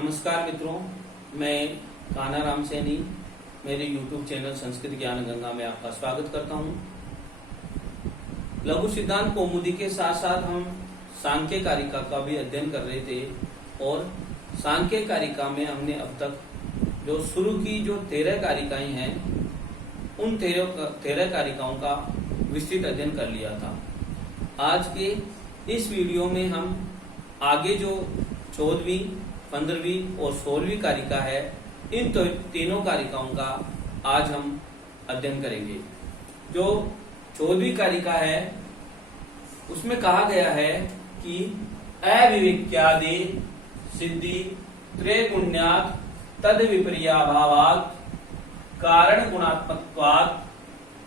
नमस्कार मित्रों, मैं कान्हा राम सैनी मेरे YouTube चैनल संस्कृत ज्ञान गंगा में आपका स्वागत करता हूं। लघु सिद्धांत कौमुदी के साथ साथ हम सांख्य कारिका का भी अध्ययन कर रहे थे और सांख्य कारिका में हमने अब तक जो शुरू की जो 13 कारिकाएं हैं उन 13 कारिकाओं का विस्तृत अध्ययन कर लिया था। आज के इस वीडियो में हम आगे जो 14वीं, 15वीं और 16वीं कारिका है, इन तीनों कारिकाओं का आज हम अध्ययन करेंगे। जो 14वीं कारिका है उसमें कहा गया है कि अविवेक्यादि सिद्धि त्रैगुण्यात् तद विपर्याभावात् कारण गुणात्मकत्वात्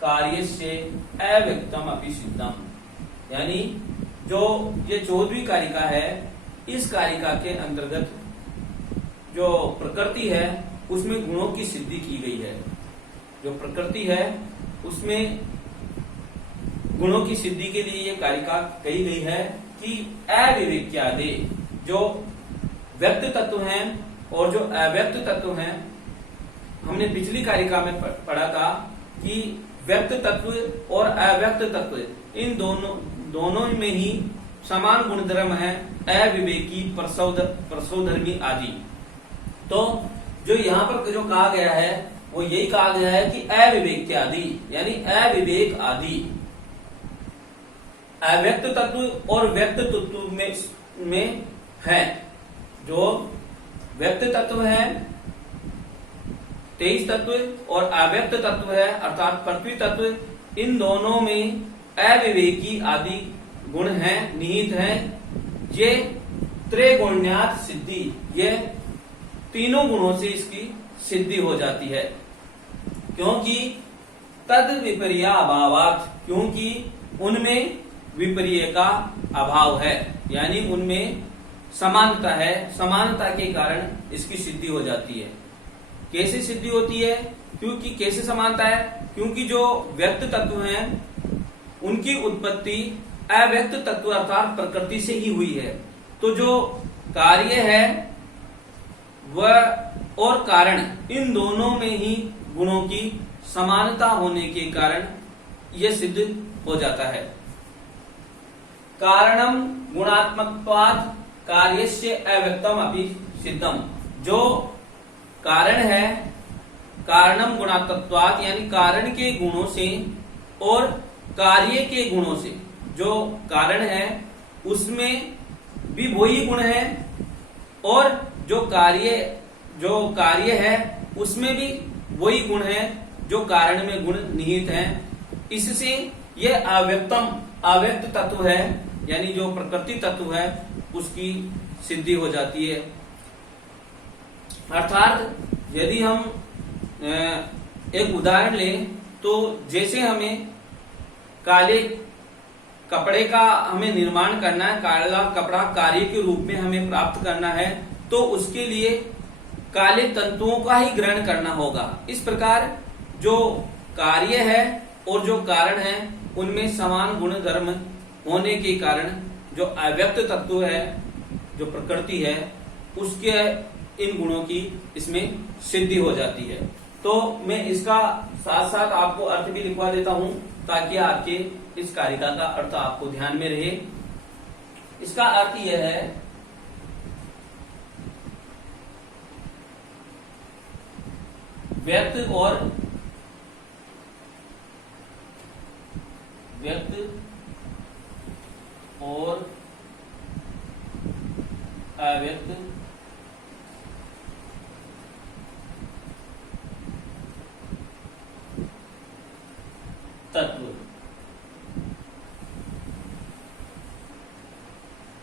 कार्यस्य अव्यक्तम अपि सिद्धम। यानी जो ये 14वीं कारिका है, इस कारिका के अंतर्गत जो प्रकृति है उसमें गुणों की सिद्धि की गई है। जो प्रकृति है उसमें गुणों की सिद्धि के लिए ये कारिका कही गई है कि अविवेक्यादि जो व्यक्त तत्व हैं और जो अव्यक्त तत्व हैं, हमने पिछली कारिका में पढ़ा था कि व्यक्त तत्व और अव्यक्त तत्व इन दोनों में ही समान गुणधर्म है, अविवेकी, परसोधर्मी आदि। तो जो यहाँ पर जो कहा गया है वो यही कहा गया है कि अविवेक्यादि यानी अविवेक आदि अव्यक्त तत्व और व्यक्त तत्व में है। जो व्यक्त तत्व है 23 तत्व और अव्यक्त तत्व है अर्थात पृथ्वी तत्व, इन दोनों में अविवेकी आदि गुण हैं, निहित हैं। ये त्रैगुण्यात् सिद्धि, ये तीनों गुणों से इसकी सिद्धि हो जाती है। क्योंकि तद विपर्य अभावात्, क्योंकि उनमें विपर्य का अभाव है, यानी उनमें समानता है, समानता के कारण इसकी सिद्धि हो जाती है। कैसे सिद्धि होती है? क्योंकि कैसे समानता है? क्योंकि जो व्यक्त तत्व हैं उनकी उत्पत्ति अव्यक्त तत्व अर्थात प्रकृति से ही हुई है। तो जो कार्य है वह और कारण, इन दोनों में ही गुणों की समानता होने के कारण यह सिद्ध हो जाता है। कारणम गुणात्मकत्वात् कार्यस्य अव्यक्तम अपि सिद्धम। जो कारण है, कारणम गुणात्मकत्वात् यानी कारण के गुणों से और कार्य के गुणों से, जो कारण है उसमें भी वही गुण है और जो कार्य है उसमें भी वही गुण है जो कारण में गुण निहित हैं। इससे यह अव्यक्त तत्व है, यानी जो प्रकृति तत्व है उसकी सिद्धि हो जाती है। अर्थात यदि हम एक उदाहरण लें तो जैसे हमें काले कपड़े का हमें निर्माण करना है, काला कपड़ा कार्य के रूप में हमें प्राप्त करना है, तो उसके लिए काले तंतुओं का ही ग्रहण करना होगा। इस प्रकार जो कार्य है और जो कारण है उनमें समान गुण धर्म होने के कारण जो अव्यक्त तत्व है, जो प्रकृति है, उसके इन गुणों की इसमें सिद्धि हो जाती है। तो मैं इसका साथ साथ आपको अर्थ भी लिखवा देता हूं ताकि आपके इस कारिका का अर्थ आपको ध्यान में रहे। इसका अर्थ यह है व्यक्त और अव्यक्त तत्व।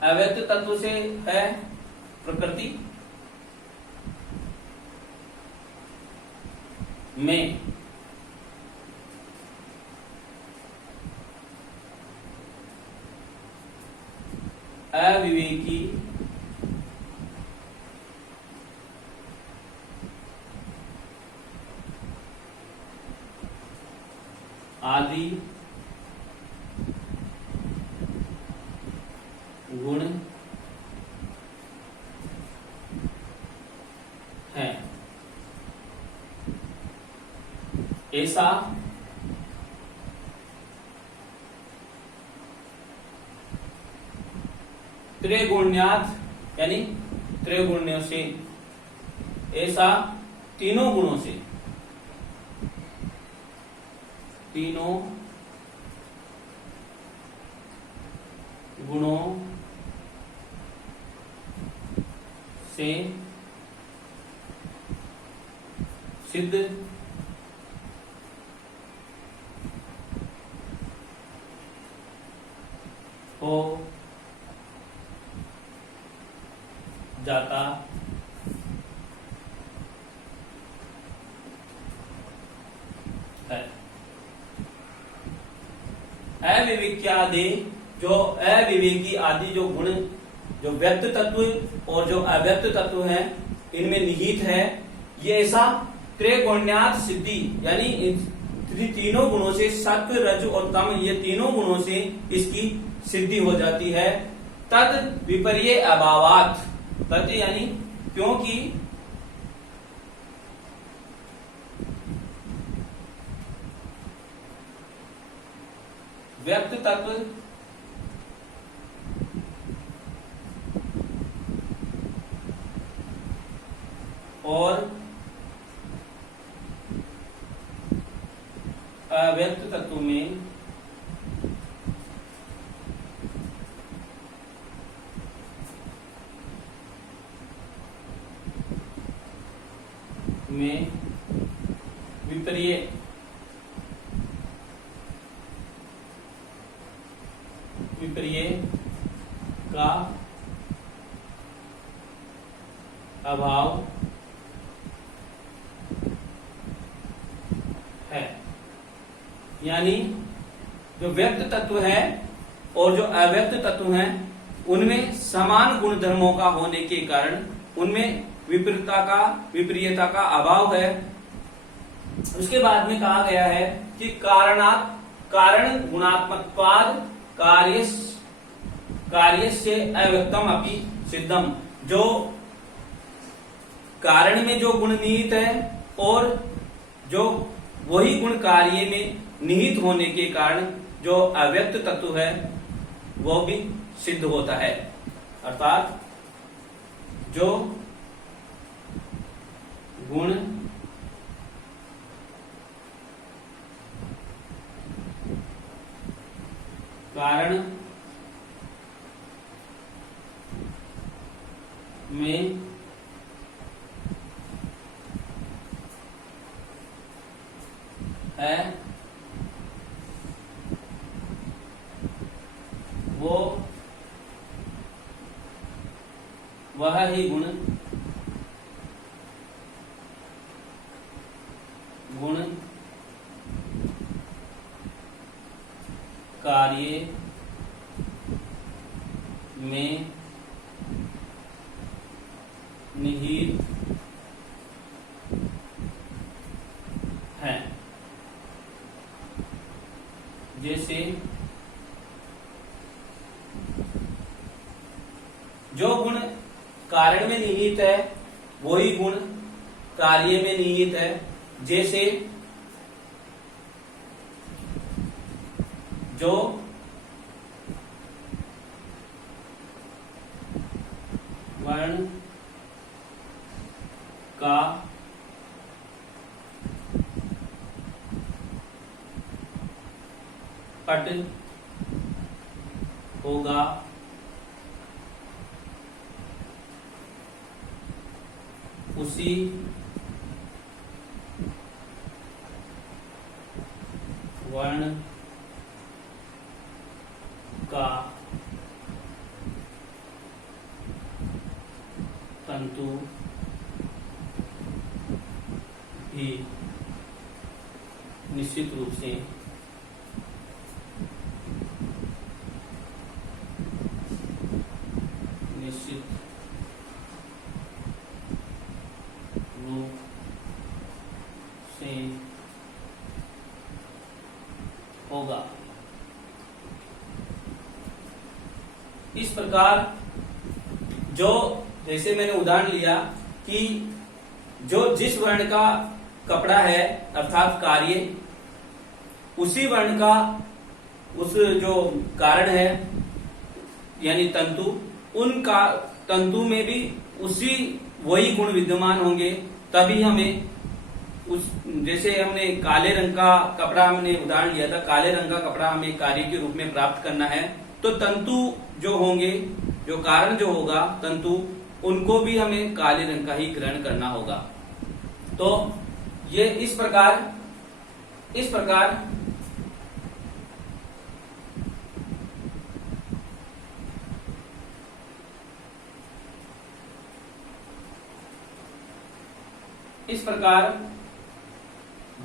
अव्यक्त तत्व से है प्रकृति में अविवेकी आदि गुण ऐसा त्रिगुण्यात यानी त्रिगुण्यों से, ऐसा तीनों गुणों से, तीनों गुणों से सिद्ध हो जाता है। अविवेक्यादि, जो अविवेकी आदि जो गुण जो व्यक्त तत्व और जो अव्यक्त तत्व हैं इनमें निहित है, ये ऐसा त्रिगुण्यात सिद्धि यानी तीनों गुणों से, सत्व रज और तम, ये तीनों गुणों से इसकी सिद्धि हो जाती है। तद विपर्य अभावात, तद यानी क्योंकि व्यक्त तत्व और अव्यक्त तत्व में विपर्य का अभाव है। यानी जो व्यक्त तत्व है और जो अव्यक्त तत्व है उनमें समान गुण धर्मों का होने के कारण उनमें विपरीयता का अभाव है। उसके बाद में कहा गया है कि कारण गुणात्मकवाद कार्य से अव्यक्तम अपि सिद्धम, जो कारण में जो गुण निहित है और जो वही गुण कार्य में निहित होने के कारण जो अव्यक्त तत्व है वो भी सिद्ध होता है। अर्थात जो गुण कारण में है वो वह ही गुण कार्य में निहित है। जैसे जो गुण कारण में निहित है वही गुण कार्य में निहित है। जैसे जो वर्ण का पट होगा उसी वर्ण का तंतु भी निश्चित रूप से होगा। इस प्रकार जो जैसे मैंने उदाहरण लिया कि जो जिस वर्ण का कपड़ा है अर्थात कार्य, उसी वर्ण का उस जो कारण है यानी तंतु, उनका तंतु में भी उसी वही गुण विद्यमान होंगे, तभी हमें उस जैसे हमने काले रंग का कपड़ा हमने उदाहरण लिया था, काले रंग का कपड़ा हमें कार्य के रूप में प्राप्त करना है, तो तंतु जो होंगे, जो कारण जो होगा तंतु, उनको भी हमें काले रंग का ही ग्रहण करना होगा। तो ये इस प्रकार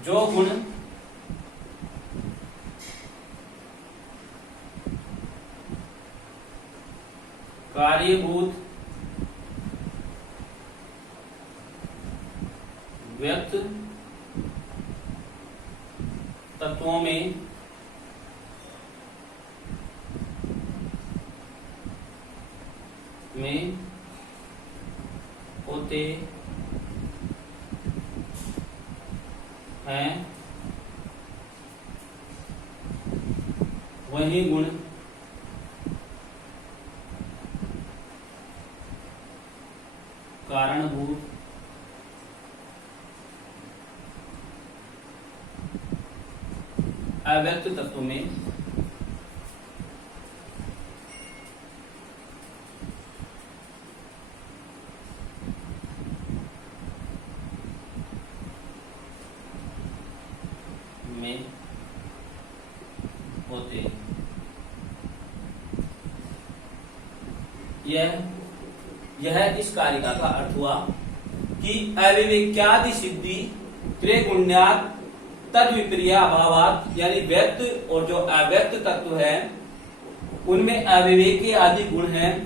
जो गुण कार्यभूत व्यक्त तत्वों में होते हैं, वही गुण कारणभूत अव्यक्त तत्व में होते। यह इस कारिका का अर्थ हुआ कि अविवेक्यादि सिद्धि त्रिगुण्यात् तद विपर्य अभावात, यानी व्यक्त और जो अव्यक्त तत्व है उनमें अविवेकी आदि गुण है,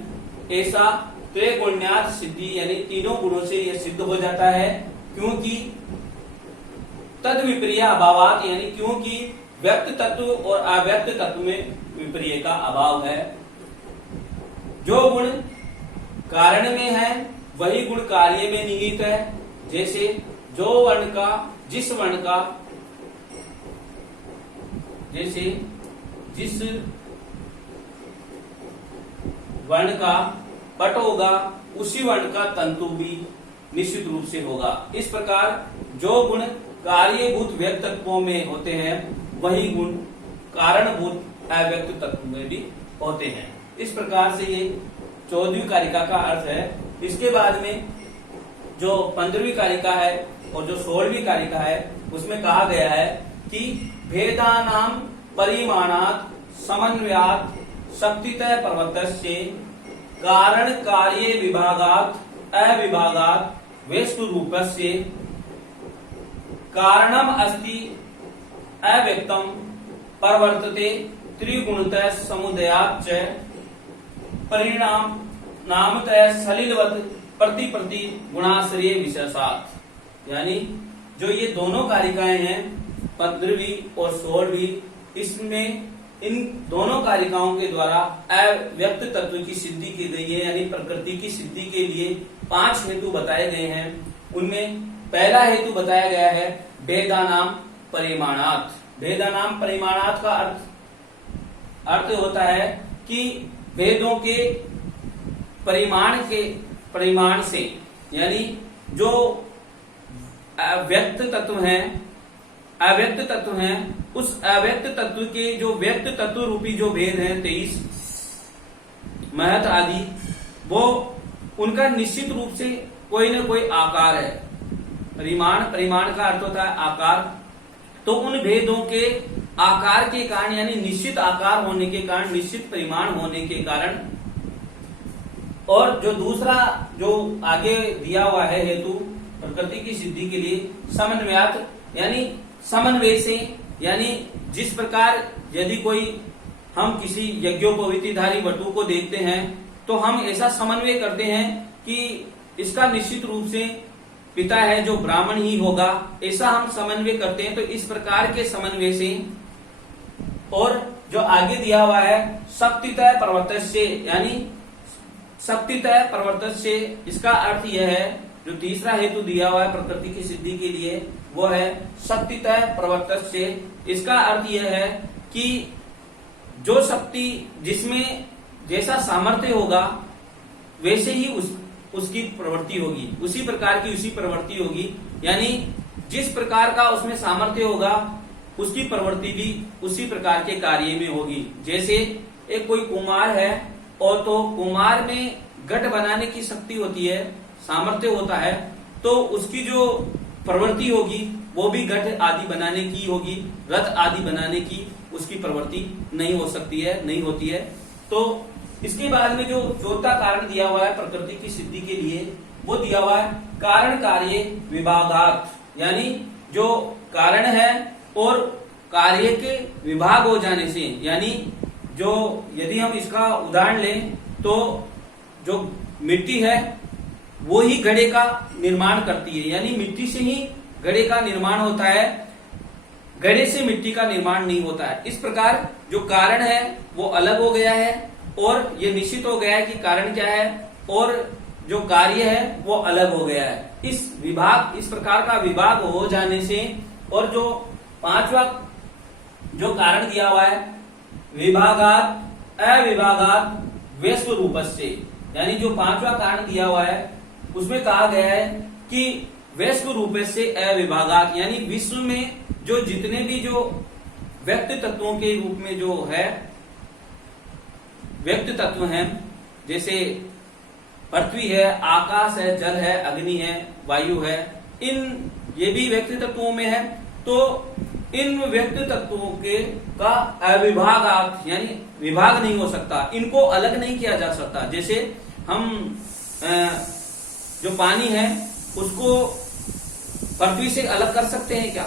ऐसा त्रिगुण्यात् सिद्धि यानी तीनों गुणों से यह सिद्ध हो जाता है। क्योंकि तद विपर्य अभावात, यानी क्योंकि व्यक्त तत्व और अव्यक्त तत्व में विपर्य का अभाव है। जो गुण कारण में है वही गुण कार्य में निहित है। जैसे जो वर्ण का जिस वर्ण का पट होगा उसी वर्ण का तंतु भी निश्चित रूप से होगा। इस प्रकार जो गुण कार्यभूत व्यक्त तत्वों में होते हैं वही गुण कारणभूत अव्यक्त तत्व में भी होते हैं। इस प्रकार से ये 14वीं कारिका का अर्थ है। इसके बाद में जो 15वीं कारिका है और जो 16वीं कारिका है उसमें कहा गया है कि भेदानाम परिमाणात् समन्वयात् शक्तितः प्रवर्तस्य कारण कार्य विभागात् अविभागात् वस्तु रूपस्य कारणम अस्ति अव्यक्तम प्रवर्तते त्रिगुणतः समुदयात् च परिणाम नामतः सलिलवत् प्रति गुणाश्रय विशेषात्। यानी जो ये दोनों कारिकाएं हैं 15वीं और 16वीं, इसमें इन दोनों कारिकाओं के द्वारा अव्यक्त तत्व की सिद्धि की गई है, यानी प्रकृति की सिद्धि के लिए 5 हेतु बताए गए हैं। उनमें पहला हेतु बताया गया है भेदानाम परिमाणात्। भेदानाम परिमाणात् का अर्थ होता है कि भेदों के परिमाण से, यानी जो अव्यक्त तत्व हैं उस अव्यक्त तत्व के जो व्यक्त तत्व रूपी जो भेद हैं 23 महत आदि, वो उनका निश्चित रूप से कोई न कोई आकार है। परिमाण का अर्थ होता है आकार। तो उन भेदों के आकार के कारण, यानी निश्चित आकार होने के कारण, निश्चित परिमाण होने के कारण, और जो दूसरा जो आगे दिया हुआ है हेतु प्रकृति की सिद्धि के लिए समन्वयात, यानी समन्वय से, यानी जिस प्रकार यदि कोई हम किसी यज्ञोपवीतिधारी वटु को देखते हैं तो हम ऐसा समन्वय करते हैं कि इसका निश्चित रूप से पिता है जो ब्राह्मण ही होगा, ऐसा हम समन्वय करते हैं। तो इस प्रकार के समन्वय से, और जो आगे दिया हुआ है शक्तितः प्रवर्तस्य, यानी शक्तितः प्रवर्तस्य, इसका अर्थ यह है जो तीसरा हेतु दिया हुआ है प्रकृति की सिद्धि के लिए वो है शक्तितः प्रवर्तस्य। इसका अर्थ यह है कि जो शक्ति जिसमें जैसा सामर्थ्य होगा वैसे ही उसकी प्रवृत्ति होगी, उसी प्रकार की उसी प्रवृत्ति होगी। यानी जिस प्रकार का उसमें सामर्थ्य होगा उसकी प्रवृत्ति भी उसी प्रकार के कार्य में होगी। जैसे एक कोई कुम्हार है और तो कुम्हार में घट बनाने की शक्ति होती है, सामर्थ्य होता है, तो उसकी जो प्रवृत्ति होगी वो भी घट आदि बनाने की होगी, रथ आदि बनाने की उसकी प्रवृत्ति नहीं हो सकती है, नहीं होती है। तो इसके बाद में जो चौथा कारण दिया हुआ है प्रकृति की सिद्धि के लिए वो दिया हुआ है कारण कार्य विभागात। यानी जो कारण है और कार्य के विभाग हो जाने से, यानी जो यदि हम इसका उदाहरण लें तो जो मिट्टी है वो ही घड़े का निर्माण करती है, यानी मिट्टी से ही घड़े का निर्माण होता है, घड़े से मिट्टी का निर्माण नहीं होता है। इस प्रकार जो कारण है वो अलग हो गया है और ये निश्चित हो गया है कि कारण क्या है और जो कार्य है वो अलग हो गया है। इस प्रकार का विभाग हो जाने से और जो पांचवा जो कारण दिया हुआ है विभागात अविभागात वैश्व रूपस्य, यानी जो पांचवा कारण दिया हुआ है उसमें कहा गया है कि वैश्व रूपस्य अविभागात, यानी विश्व में जो जितने भी जो व्यक्त तत्वों के रूप में जो है व्यक्त तत्व हैं, जैसे पृथ्वी है, आकाश है, जल है, अग्नि है, वायु है, इन ये भी व्यक्त तत्वों में है। तो इन व्यक्त तत्वों के का अविभागात यानी विभाग नहीं हो सकता, इनको अलग नहीं किया जा सकता। जैसे हम जो पानी है उसको पृथ्वी से अलग कर सकते हैं क्या?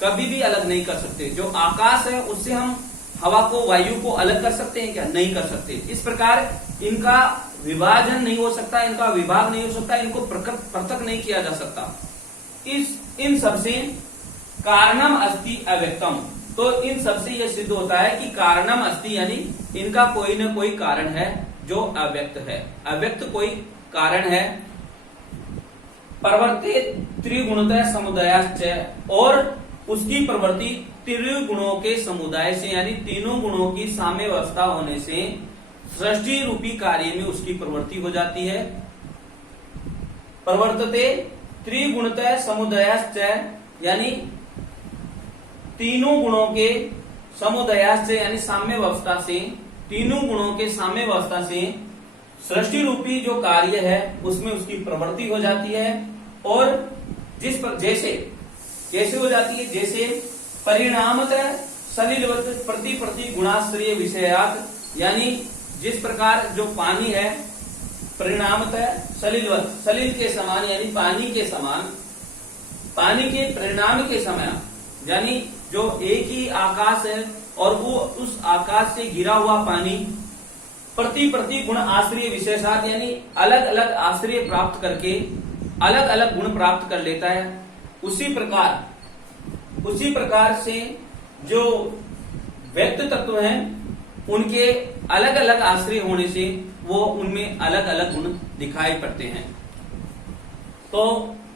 कभी भी अलग नहीं कर सकते। जो आकाश है उससे हम हवा को, वायु को अलग कर सकते हैं क्या? नहीं कर सकते। इस प्रकार इनका विभाजन नहीं हो सकता, इनका विभाग नहीं हो सकता, इनको पृथक नहीं किया जा सकता। इन सबसे कारणम अस्ति अव्यक्तम, तो इन सबसे यह सिद्ध होता है कि कारणम अस्ति यानी इनका कोई न कोई कारण है जो अव्यक्त है, अव्यक्त कोई कारण है। प्रवृत्ति त्रिगुणतः समुदायाश्च, और उसकी प्रवृत्ति त्रिगुणों के समुदाय से यानी तीनों गुणों की साम्यावस्था होने से सृष्टि रूपी कार्य में उसकी प्रवृत्ति हो जाती है। प्रवर्तते त्रिगुणतः समुदायाश्च, यानी तीनों गुणों के समुदायाश्च यानी साम्यावस्था से, तीनों गुणों के साम्यावस्था से सृष्टि रूपी जो कार्य है उसमें उसकी प्रवृत्ति हो जाती है। और जिस पर जैसे हो जाती है, जैसे परिणामतः सलिलवत प्रति गुणाश्रय विषयात, यानी जिस प्रकार जो पानी है परिणामतः सलिलवत, सलिल के समान यानी पानी के समान, पानी के परिणाम के समान, यानी जो एक ही आकाश है और वो उस आकाश से घिरा हुआ पानी प्रति गुण आश्रय विशेषात, यानी अलग अलग आश्रय प्राप्त करके अलग अलग गुण प्राप्त कर लेता है। उसी प्रकार से जो व्यक्त तत्व हैं उनके अलग अलग आश्रय होने से वो उनमें अलग अलग गुण दिखाई पड़ते हैं। तो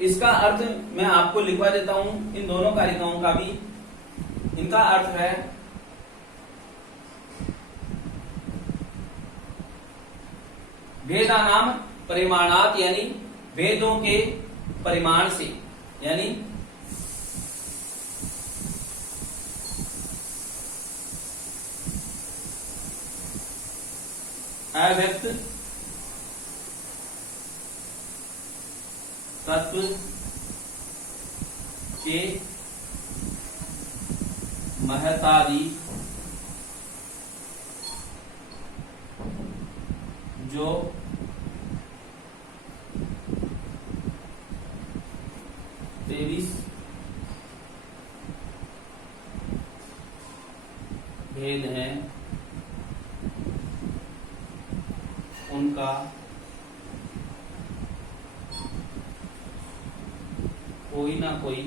इसका अर्थ मैं आपको लिखवा देता हूं, इन दोनों कारिकाओं का भी। इनका अर्थ है भेदानाम परिमाणात, यानी भेदों के परिमाण से, यानी अव्यक्त तत्व के महतादि जो भेद हैं उनका कोई ना कोई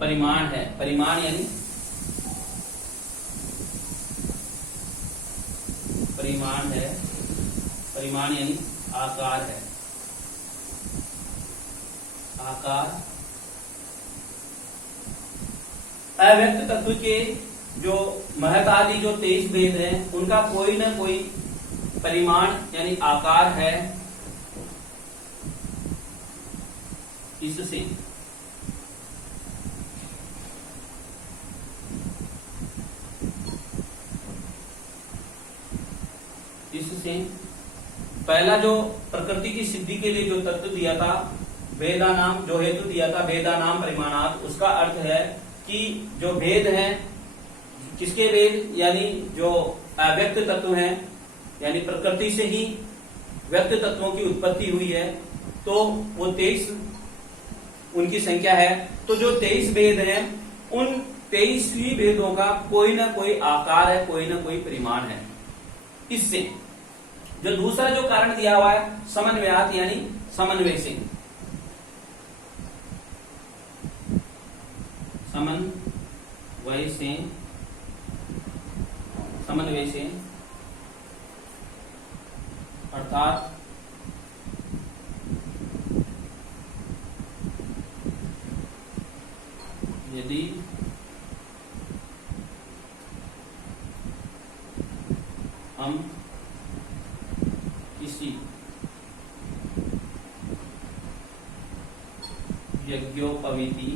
परिमाण है। परिमाण यानी परिमाण है, परिमाण यानी आकार है, आकार। अव्यक्त तत्व के जो महत आदि जो 23 भेद हैं उनका कोई ना कोई परिमाण यानी आकार है। इससे पहला जो प्रकृति की सिद्धि के लिए जो तत्व दिया था, भेदा नाम, जो हेतु दिया था भेदा नाम परिमाणात, उसका अर्थ है कि जो भेद हैं, किसके भेद, यानी जो अव्यक्त तत्व हैं, यानी प्रकृति से ही व्यक्त तत्वों की उत्पत्ति हुई है, तो वो 23 उनकी संख्या है। तो जो 23 भेद हैं, उन 23 ही भेदों का कोई ना कोई आकार है, कोई ना कोई परिमाण है। इससे जो दूसरा जो कारण दिया हुआ है समन्वयात यानी समन्वय से, समन्वय से अर्थात यदि हम किसी यज्ञोपवीति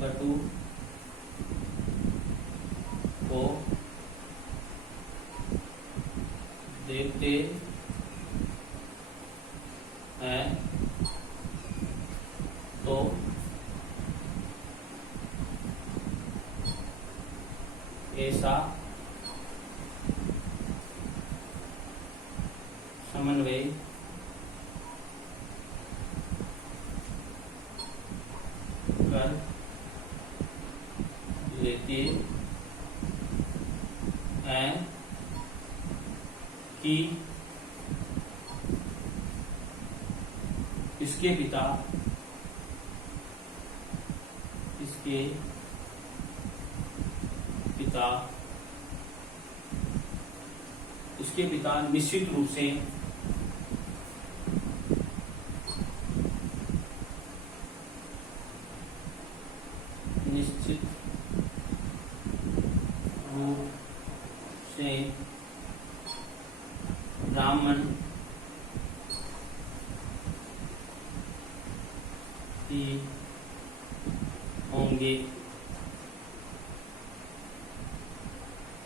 बटु को देखते हैं तो ऐसा समन्वय कर लेते हैं कि इसके पिता निश्चित रूप से ब्राह्मण ही होंगे।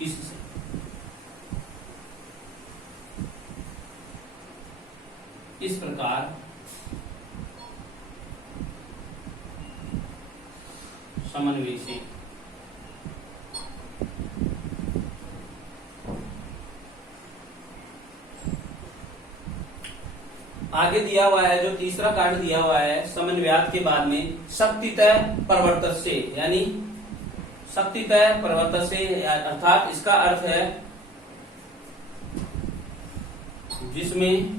इससे इस प्रकार समन्वय से आगे दिया हुआ है, जो तीसरा कारण दिया हुआ है समन्वयात के बाद में शक्तितः प्रवर्तक से, यानी शक्तितः प्रवर्तक से, अर्थात इसका अर्थ है जिसमें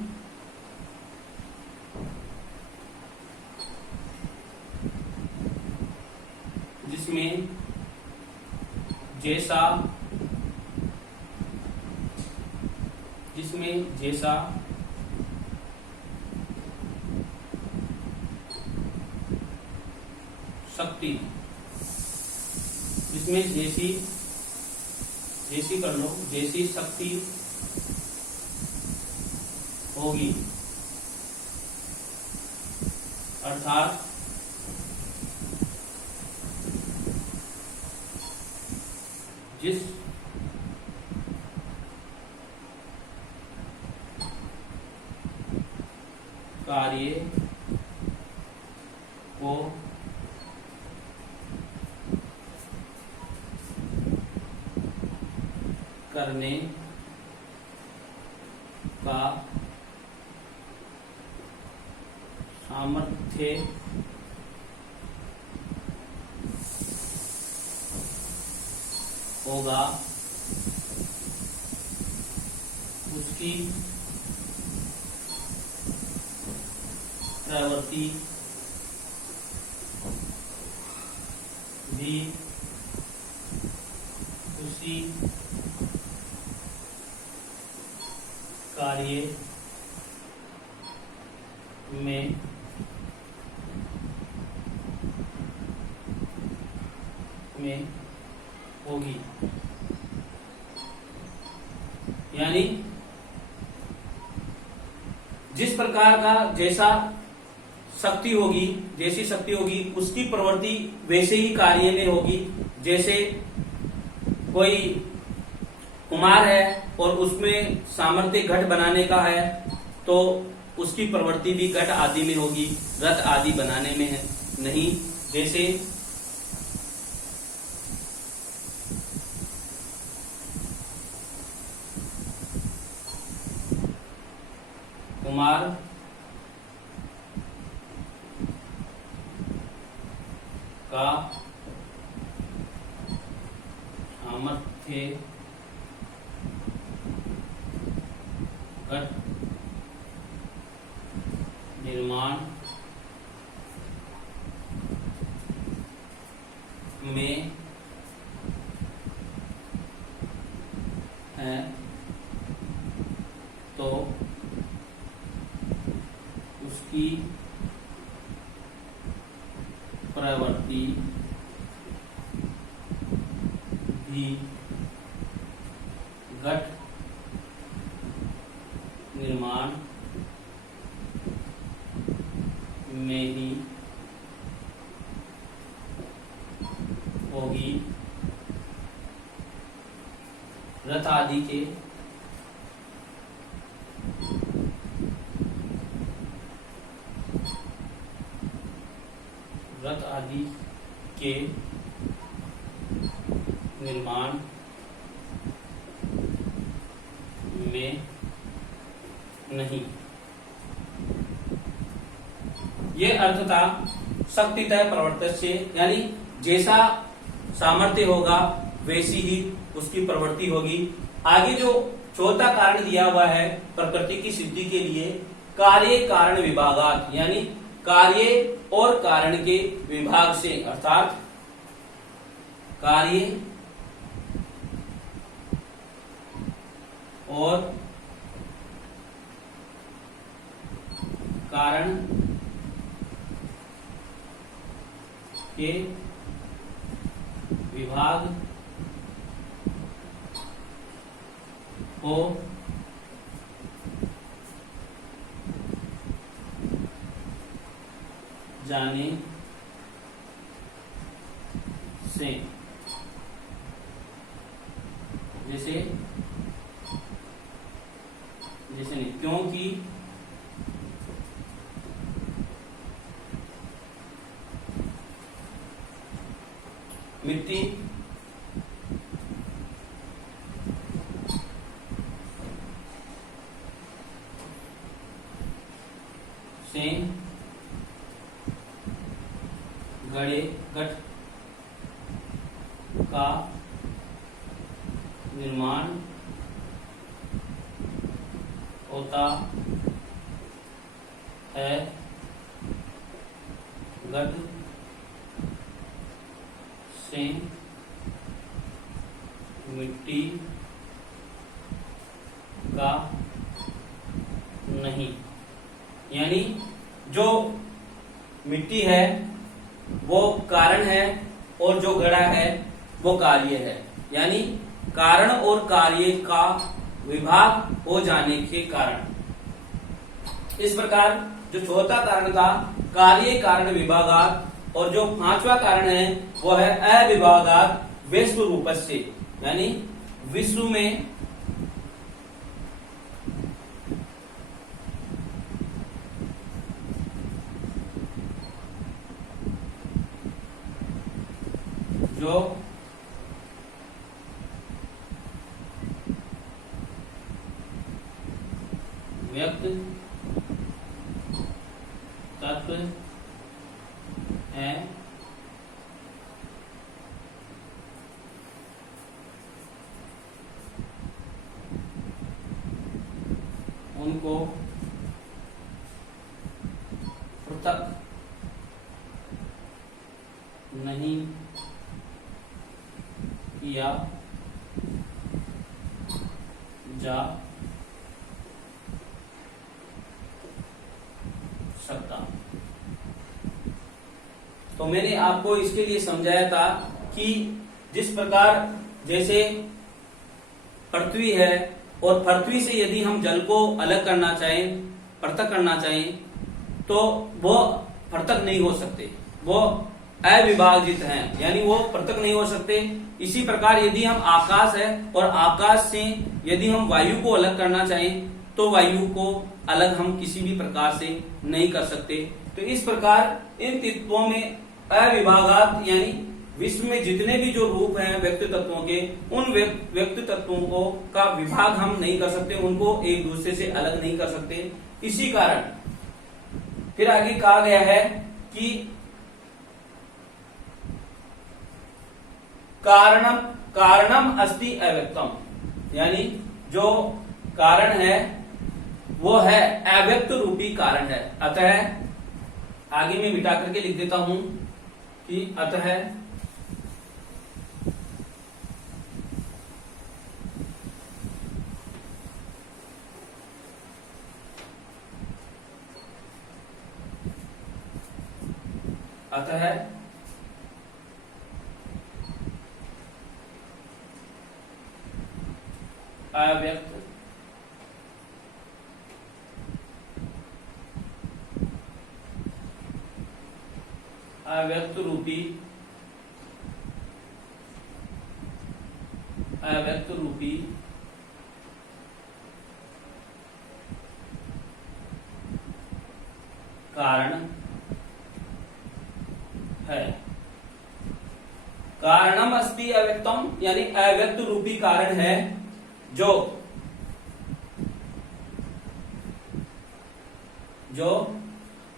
जैसा शक्ति, जिसमें जैसी कर लो, जैसी शक्ति होगी, अर्थात जिस कार्य को करने का सामर्थ्य होगा, उसकी प्रवृत्ति भी किसी कार्य में होगी, यानी जिस प्रकार का जैसी शक्ति होगी उसकी प्रवृत्ति वैसे ही कार्य में होगी। जैसे कोई कुम्हार है और उसमें सामर्थ्य घट बनाने का है तो उसकी प्रवृत्ति भी घट आदि में होगी, रथ आदि बनाने में है नहीं। जैसे कुम्हार का सामर्थ्य घट निर्माण में है तो उसकी प्रवृत्ति भी घट निर्माण में ही होगी। रथ आदि के निर्माण में नहीं। ये अर्थ था शक्तितः प्रवर्तस्य, यानी जैसा सामर्थ्य होगा वैसी ही उसकी प्रवृत्ति होगी। आगे जो चौथा कारण दिया हुआ है प्रकृति की सिद्धि के लिए, कार्य कारण विभागात, यानी कार्य और कारण के विभाग से, अर्थात कार्य और कारण के विभाग हो जाने से, जैसे नहीं, क्योंकि मिट्टी से घट का निर्माण होता है, घट से मिट्टी का नहीं। यानी जो मिट्टी है वो कारण है और जो घड़ा है वो कार्य है, यानी कारण और कार्य का विभाग हो जाने के कारण। इस प्रकार जो चौथा कारण था कार्य कारण विभागात, और जो पांचवा कारण है वो है अविभागात विश्व रूपस्य, यानी विश्व में जो व्यक्त तत्व है उनको पृथक नहीं किया जा सकता। तो मैंने आपको इसके लिए समझाया था कि जिस प्रकार जैसे पृथ्वी है और पृथ्वी से यदि हम जल को अलग करना चाहें, पृथक करना चाहें, तो वो पृथक नहीं हो सकते, वो अविभाजित हैं, यानी वो पृथक नहीं हो सकते। इसी प्रकार यदि हम आकाश है और आकाश से यदि हम वायु को अलग करना चाहें तो वायु को अलग हम किसी भी प्रकार से नहीं कर सकते। तो इस प्रकार इन तत्वों में अविभागात यानी विश्व में जितने भी जो रूप हैं व्यक्ति तत्वों के, उन व्यक्ति तत्वों को का विभाग हम नहीं कर सकते, उनको एक दूसरे से अलग नहीं कर सकते। इसी कारण फिर आगे कहा गया है कि कारणम अस्ति अव्यक्तम, यानी जो कारण है वो है अव्यक्त रूपी कारण है। अतः आगे मैं मिटा करके लिख देता हूं कि अतः अव्यक्त रूपी कारण है। कारणम अस्ति अव्यक्तम यानी अव्यक्त रूपी कारण है जो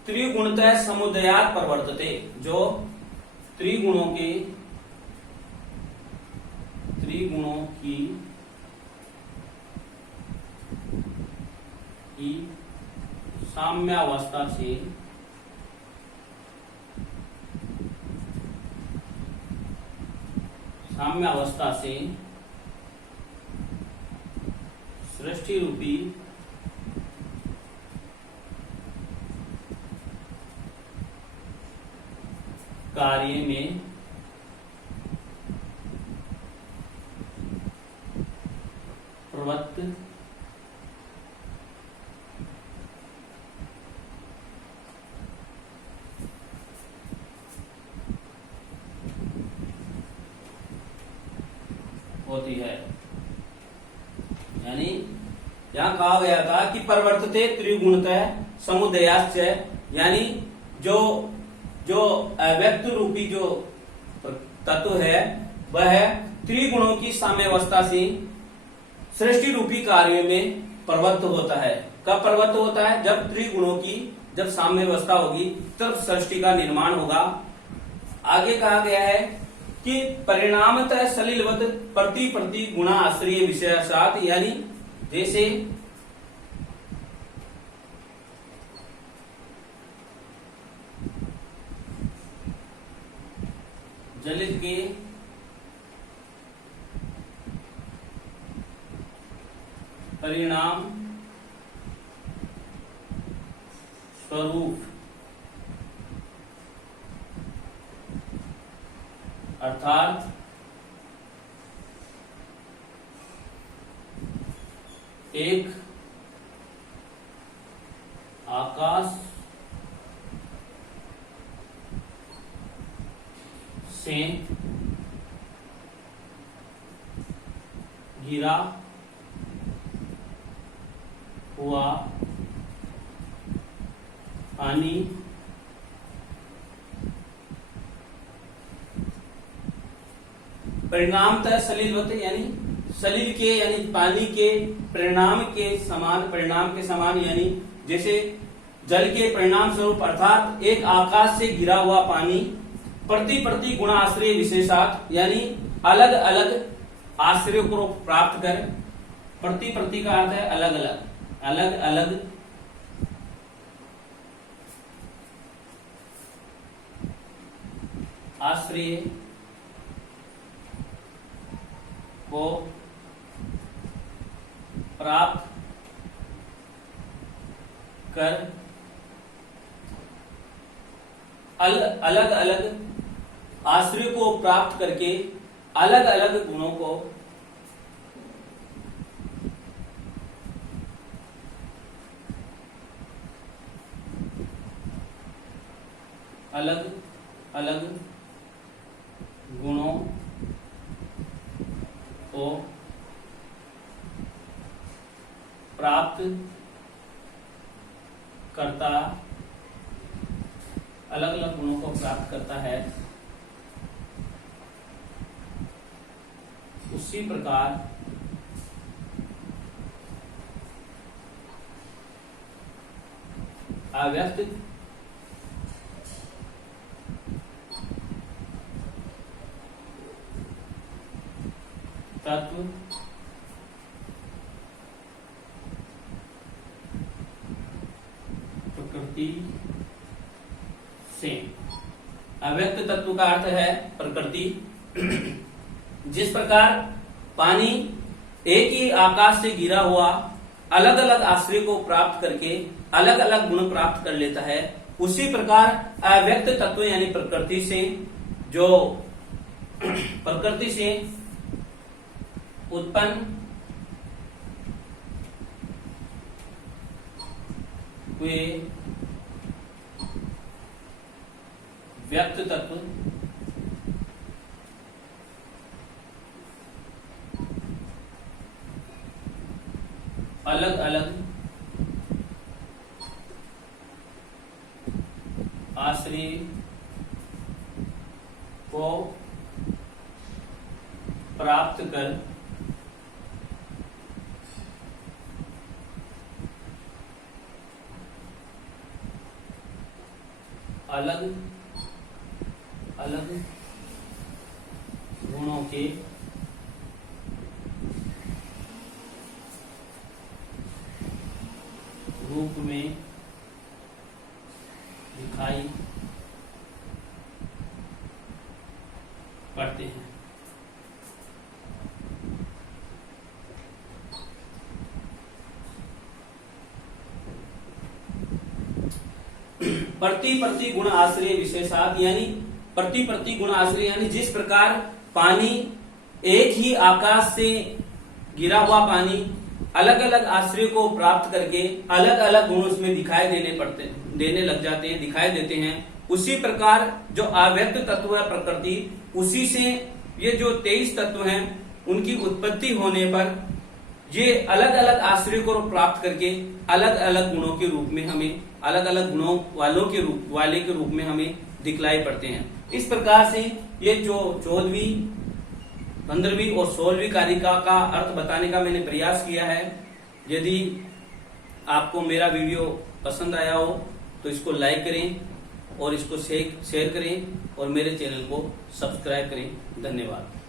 त्रिगुणतः समुदयात् प्रवर्तते, जो त्रिगुणों की साम्यावस्था से सृष्टि रूपी कार्य में प्रवृत्त होती है। यानी यहां कहा गया था कि प्रवर्तते त्रिगुणतः समुदयाश्च, यानी जो अव्यक्त रूपी जो तत्व है वह त्रिगुणों की साम्यावस्था से सृष्टि रूपी कार्य में प्रवृत्त होता है। कब प्रवृत्त होता है? जब त्रिगुणों की जब साम्यावस्था होगी तब सृष्टि का निर्माण होगा। आगे कहा गया है कि परिणामतः सलिलवत प्रति गुणा आश्रय विषयासात, यानी जैसे जलित के परिणाम स्वरूप अर्थात एक आकाश से गिरा हुआ पानी परिणामतः सलिलवत, यानी सलिल के यानी पानी के परिणाम के समान, यानी जैसे जल के परिणाम स्वरूप अर्थात एक आकाश से गिरा हुआ पानी प्रति गुणा आश्रय विशेषात, यानी अलग अलग आश्रय को प्राप्त कर। प्रति का अर्थ है अलग अलग आश्रय को प्राप्त कर अलग अलग आश्रय को प्राप्त करके अलग अलग गुणों को अलग अलग गुणों को प्राप्त करता अलग अलग गुणों को प्राप्त करता है, उसी प्रकार अव्यक्त तत्व प्रकृति से। अव्यक्त तत्व का अर्थ है प्रकृति। जिस प्रकार पानी एक ही आकाश से गिरा हुआ अलग अलग आश्रय को प्राप्त करके अलग अलग गुण प्राप्त कर लेता है, उसी प्रकार अव्यक्त तत्व यानी प्रकृति से जो प्रकृति से उत्पन्न हुए व्यक्त तत्व अलग अलग आश्रय को प्राप्त कर अलग अलग गुणों के रूप में दिखाई पड़ते हैं। प्रति गुण आश्रय विशेषात यानी प्रति गुण आश्रय यानी जिस प्रकार पानी एक ही आकाश से गिरा हुआ पानी अलग अलग आश्रय को प्राप्त करके अलग अलग गुण उसमें दिखाई देने लग जाते हैं, दिखाई देते हैं, उसी प्रकार जो अव्यक्त तत्व है प्रकृति, उसी से ये जो 23 तत्व हैं उनकी उत्पत्ति होने पर ये अलग अलग आश्रय को प्राप्त करके अलग अलग गुणों के रूप में हमें अलग अलग गुणों वाले के रूप में हमें दिखलाई पड़ते हैं। इस प्रकार से ये जो 14वीं, 15वीं और 16वीं कारिका का अर्थ बताने का मैंने प्रयास किया है। यदि आपको मेरा वीडियो पसंद आया हो तो इसको लाइक करें और इसको शेयर करें और मेरे चैनल को सब्सक्राइब करें। धन्यवाद।